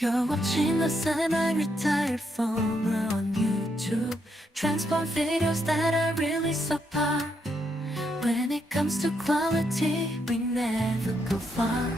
You're watching the semi-retired farmer on YouTube. Transport videos that are really subpar. When it comes to quality, we never go far.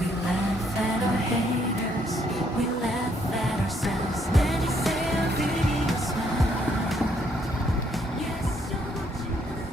We laugh at our haters, we laugh at ourselves. Many say our video's smart. Yes, you're watching the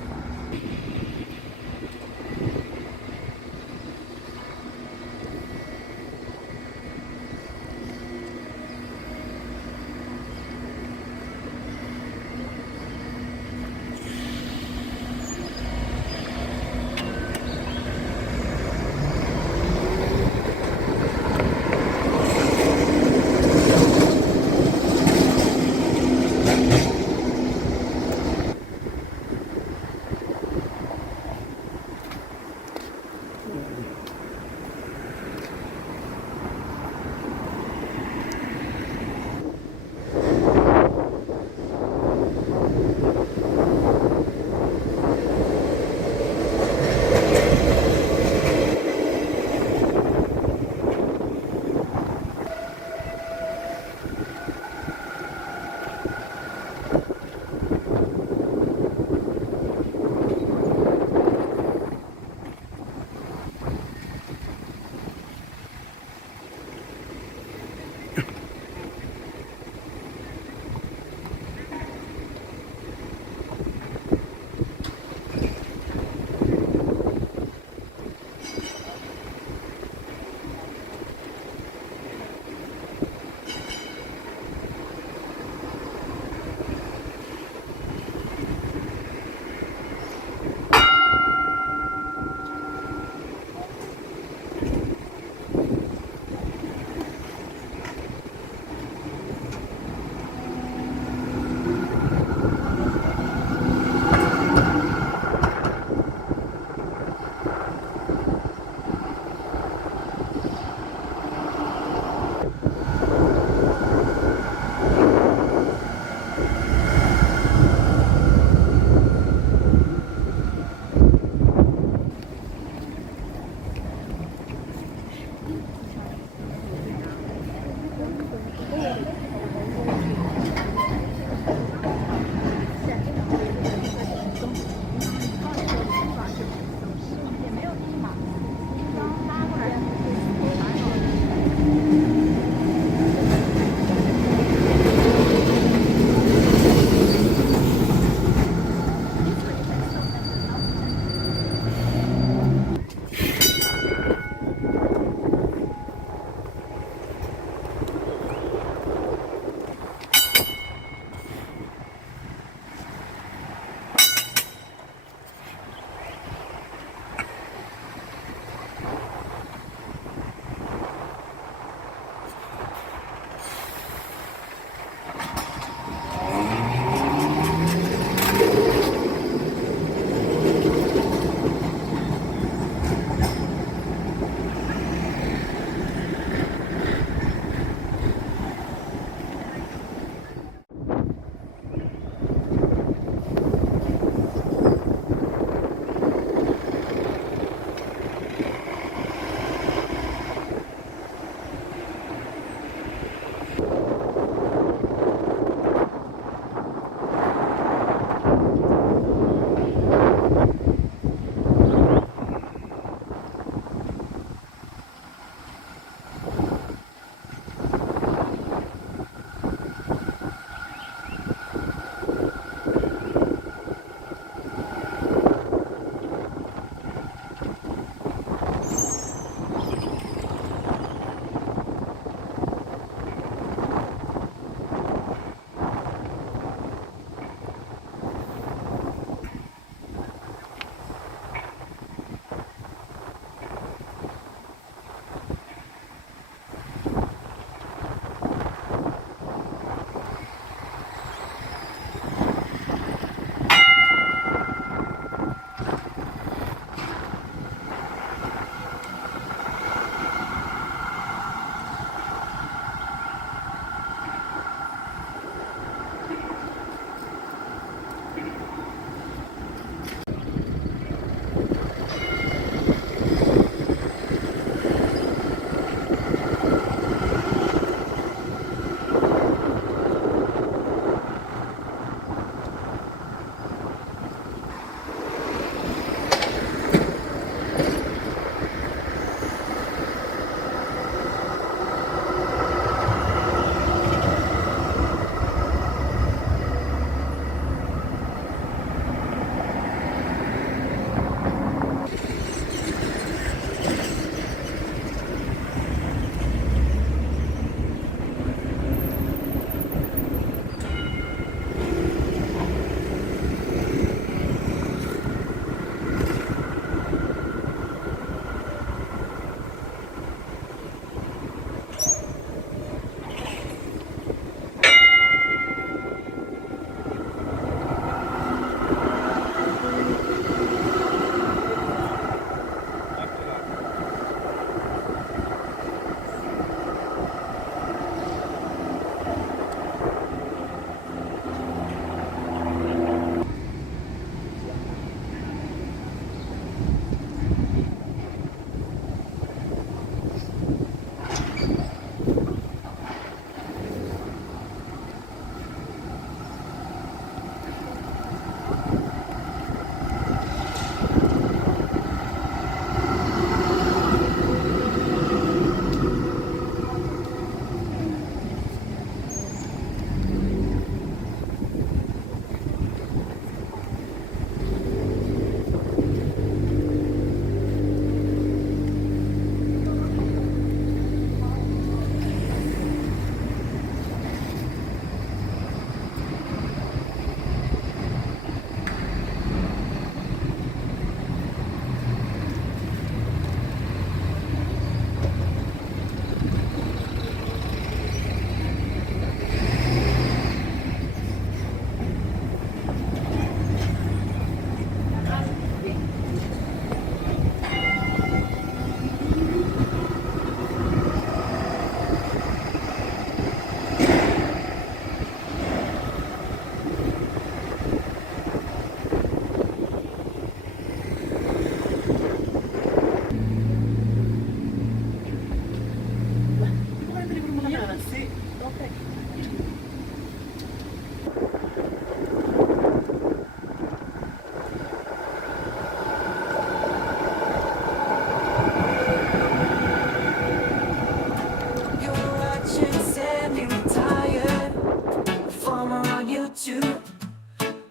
YouTube.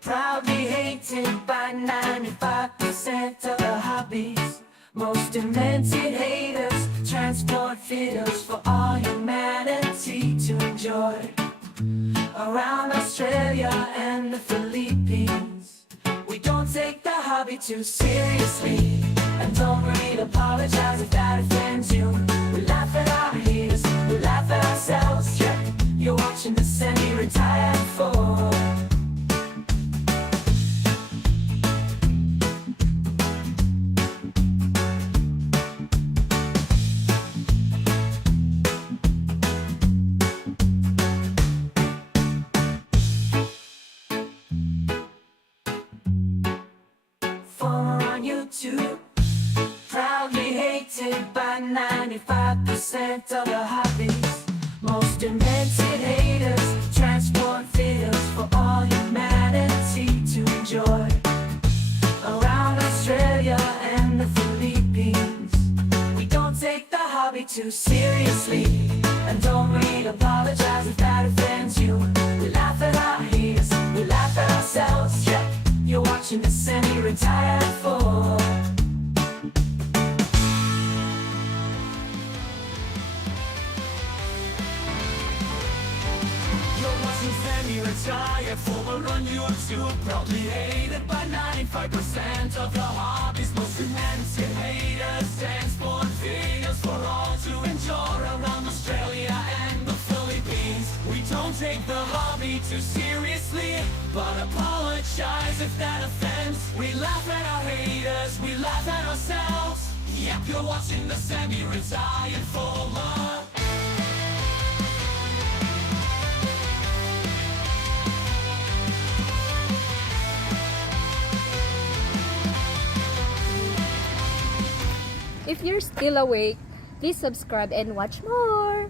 Proudly hated by 95% of the hobbies. Most demented haters, transport fiddles for all humanity to enjoy. Around Australia and the Philippines, we don't take the hobby too seriously. And don't worry to apologize if that offends you. We laugh at our haters, we laugh at ourselves. Yeah, you're watching the semi-retired for. YouTube, proudly hated by 95% of the hobbies. Most demented haters, transport fiddles for all humanity to enjoy. Around Australia and the Philippines, we don't take the hobby too seriously. And don't we apologize if that offends you. We laugh at our haters, we laugh at ourselves. Yeah, you're watching the semi-retired for. You're watching semi-retired for on YouTube. Proudly hated by 95% of the hobbies. Most romantic haters, transport videos for all to enjoy. Around Australia and the Philippines, we don't take the hobby too seriously, but apologize if that offends. We laugh at our haters, we laugh at ourselves. Yep, you're watching the semi-retired former. If you're still awake, please subscribe and watch more.